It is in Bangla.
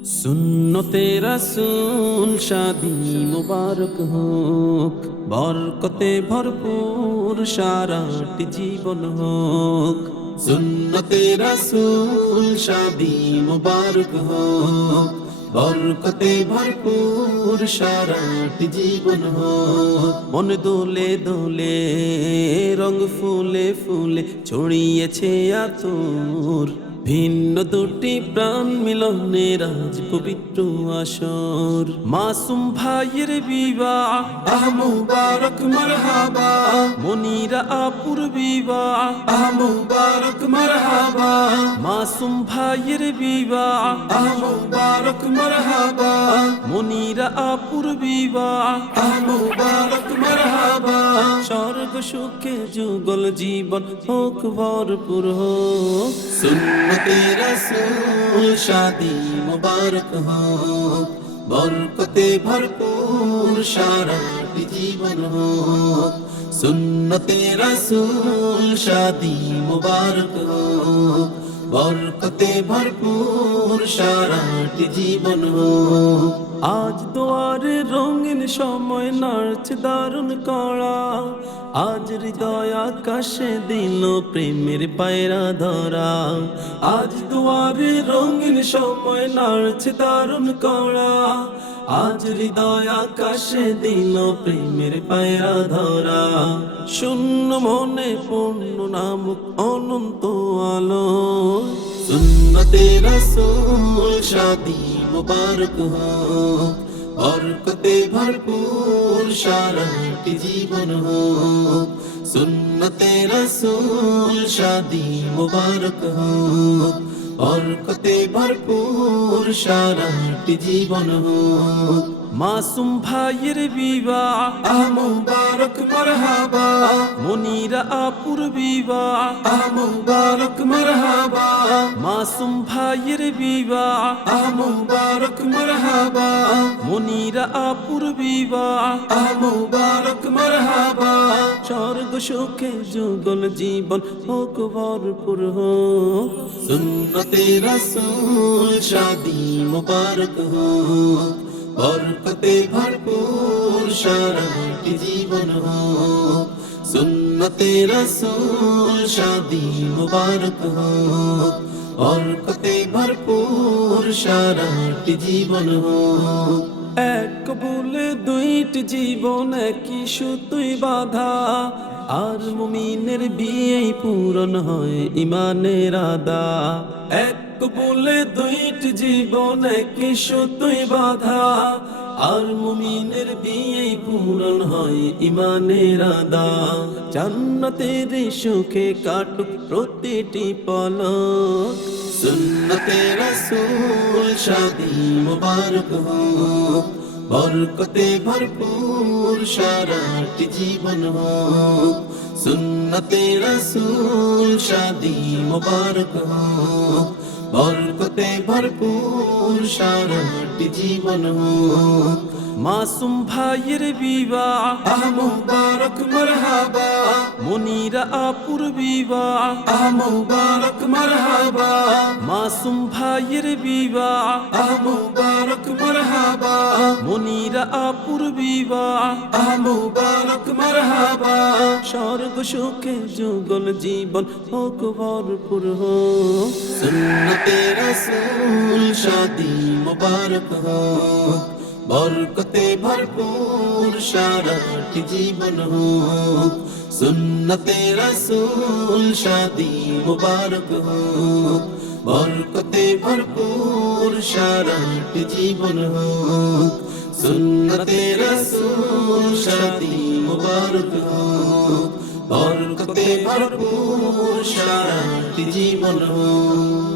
সুন্নতে রাসূল শাদী মুবারক হোক, বরকতে ভরপুর সারাটি জীবন হোক। সুন্নতে রাসূল শাদী মুবারক হোক, বরকতে ভরপুর সারাটি জীবন হোক। মন দোলে দোলে, রং ফুলে ফুলে ছড়িয়েছে আতর, ভিন্ন দুটি প্রাণ মিলনের আজ পবিত্র আসর। মাসুম ভাইয়ের বিবাহ আহ মুবারক মারহাবা, মনিরা আপুর বিবাহ আহ মুবারক মারহাবা। মাসুম ভাইয়ের বিবাহ আহ মুবারক মারহাবা, মনিরা আপুর বিবাহ আহ মুবারক মারহাবা। স্বর্গ সুখে যুগল জীবন হোক ভরপুর হোক। সুন্নতে রাসূল শাদী মুবারক হোক, বরকতে ভরপুর সারাটি জীবন হোক। সুন্নতে রাসূল শাদী মুবারক হোক, বরকতে ভরপুর সারাটি জীবন হোক। আজ দুয়ারে রঙিন সময় নাড়ছে দারুণ কড়া, আজ হৃদয় আকাশে দিল প্রেমের পায়রা ধরা। আজ দুয়ারে রঙিন সময় নাড়ছে দারুণ কড়া, আজ হৃদয় আকাশে দিল প্রেমের পায়রা ধরা। শূন্য মনে পূর্ণ নামক অনন্ত আলো, সুন্নতে রাসূল শাদী মুবারক হোক, বরকতে ভরপুর সারাটি জীবন হোক। সুন্নতে রাসূল শাদী মুবারক হোক, বরকতে ভরপুর সারাটি জীবন হোক। মাসুম ভাইয়ের বিবাহ আহ মুবারক মারহাবা, মনিরা আপুর বিবাহ আহ মুবারক মারহাবা। মাসুম ভাইয়ের বিবাহ আহ মুবারক মারহাবা, মনিরা আপুর বিবাহ আহ মুবারক মারহাবা। স্বর্গ সুখে যুগল জীবন হোক ভরপুর হোক। সুন্নতে রাসূল শাদী মুবারক হোক, বরকতে ভরপুর সারাটি জীবন হোক। সুন্নতে রাসূল শাদী মুবারক হোক, বরকতে ভরপুর সারাটি জীবন হোক। এক বলে দুইটি জীবন একই সুতোয় বাঁধা, আর মুমিনের বিয়ে পূরণ হয় ইমানের আদা। এক বলে দুইটি জীবন একই সুতোয় বাঁধা, আর মুমিনের বিয়ে পূরণ হয় ইমানের আদা। জান্নাতের সুখে কাটুক প্রতিটি পলক, সুন্নতে রাসূল শাদী মুবারক হোক, বরকতে ভরপুর সারাটি জীবন হোক। সুন্নতে রাসূল শাদী মুবারক হোক, বরকতে ভরপুর সারাটি জীবন হোক। মাসুম ভাইয়ের বিবাহ আহ মুবারক মারহাবা, মনিরা আপুর বিবাহ আহ মুবারক মারহাবা। মাসুম ভাইয়ের বিবাহ আহ মুবারক মারহাবা, মনিরা আপুর বিবাহ আহ মুবারক মারহাবা। স্বর্গ সুখে যুগল জীবন হোক ভরপুর হোক। সুন্নতে রাসূল শাদী মুবারক হোক, বরকতে ভরপুর সারাটি জীবন হোক। সুন্নতে রাসূল শাদী মুবারক হোক, বরকতে ভরপুর সারাটি জীবন হোক। সুন্নতে রাসূল শাদী মুবারক হোক, বরকতে ভরপুর সারাটি জীবন হোক।